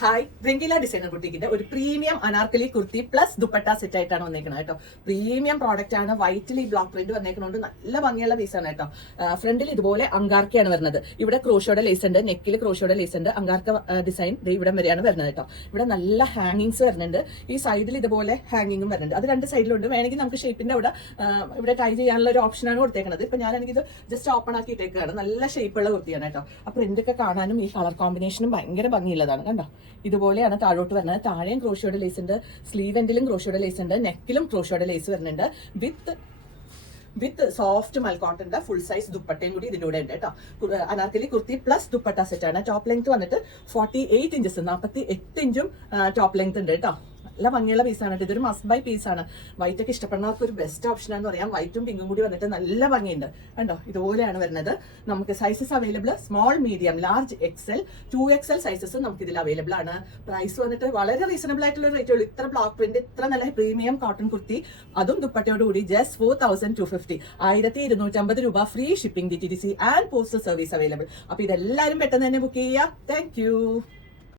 Hi, വെങ്കില designer ബുട്ടീക്കിന്റെ ഒരു premium Anarkali kurti plus dupatta set ആയിട്ടാണ് വന്നേക്കുന്നത് കേട്ടോ. പ്രീമിയം പ്രോഡക്റ്റ് ആണ്. വൈറ്റിൽ ഈ ബ്ലോക്ക് പ്രിന്റ് വന്നേക്കുന്നതുകൊണ്ട് നല്ല ഭംഗിയുള്ള പീസാണ് കേട്ടോ. ഫ്രണ്ടിൽ ഇതുപോലെ അങ്കാർക്കയാണ് വരുന്നത്. ഇവിടെ ക്രോഷോയുടെ ലേസ് ഉണ്ട്, നെക്കിൽ ക്രോഷോയുടെ ലേസ് ഉണ്ട്. അങ്കാർക്ക ഡിസൈൻ ഇവിടെ വരെയാണ് വരുന്നത് കേട്ടോ. ഇവിടെ നല്ല ഹാങ്ങിങ്സ് വരുന്നുണ്ട്. ഈ സൈഡിൽ ഇതുപോലെ ഹാങ്ങിങ്ങും വരുന്നുണ്ട്. അത് രണ്ട് സൈഡിലുണ്ട്. വേണമെങ്കിൽ നമുക്ക് ഷേപ്പിന്റെ ഇവിടെ ടൈ ചെയ്യാനുള്ള ഒരു ഓപ്ഷനാണ് കൊടുത്തേക്കുന്നത്. ഇപ്പൊ ഞാനാണെങ്കിൽ ഇത് ജസ്റ്റ് ഓപ്പൺ ആക്കി ഇട്ടേക്കാണ്. നല്ല ഷേപ്പുള്ള കുർത്തിയാണ് കേട്ടോ. ആ പ്രിന്റൊക്കെ കാണാനും ഈ കളർ കോമ്പിനേഷനും ഭയങ്കര ഭംഗിയുള്ളതാണ് കണ്ടോ. ഇതുപോലെയാണ് താഴോട്ട് വരുന്നത്. താഴെയും ക്രോഷോയുടെ ലേസ് ഉണ്ട്, സ്ലീവ് എൻഡിലും ക്രോഷോയുടെ ലേസ് ഉണ്ട്, നെക്കിലും ക്രോഷോയുടെ ലേസ് വരുന്നുണ്ട്. വിത്ത് സോഫ്റ്റ് മൽക്കോട്ടന്റെ ഫുൾ സൈസ് ദുപ്പട്ടയും കൂടി ഇതിന്റെ കൂടെ ഉണ്ട് കേട്ടോ. അനാർക്കലി കുർത്തി പ്ലസ് ദുപ്പട്ട സെറ്റ് ആണ്. ടോപ്പ് ലെങ്ത് വന്നിട്ട് 48 ഇഞ്ചസ്, 48 ഇഞ്ചും ടോപ്പ് ലെങ്ത് ഉണ്ട് കേട്ടോ. നല്ല ഭംഗിയുള്ള പീസാണ് കേട്ടോ. ഇതൊരു മസ്റ്റ് ബൈ പീസാണ്. വൈറ്റ് ഒക്കെ ഇഷ്ടപ്പെടുന്നവർക്ക് ഒരു ബെസ്റ്റ് ഓപ്ഷൻ ആണെന്ന് പറയാം. വൈറ്റും പിങ്കും കൂടി വന്നിട്ട് നല്ല ഭംഗിയുണ്ട് കണ്ടോ. ഇതുപോലെയാണ് വരുന്നത്. നമുക്ക് sizes available small, medium, large, XL, 2XL sizes നമുക്ക് ഇതിൽ അവൈലബിൾ ആണ്. പ്രൈസ് വന്നിട്ട് വളരെ റീസണബിൾ ആയിട്ടുള്ള റേറ്റ് ഉള്ളൂ. ഇത്ര ബ്ലോക്ക് പ്രിന്റ്, ഇത്ര നല്ല പ്രീമിയം കോട്ടൺ കുർത്തി, അതും ദുപ്പട്ടയോട് കൂടി ജസ്റ്റ് 4250, 1250 രൂപ. Free shipping, DTDC and postal service available. അപ്പൊ ഇതെല്ലാവരും പെട്ടെന്ന് തന്നെ ബുക്ക് ചെയ്യുക. താങ്ക്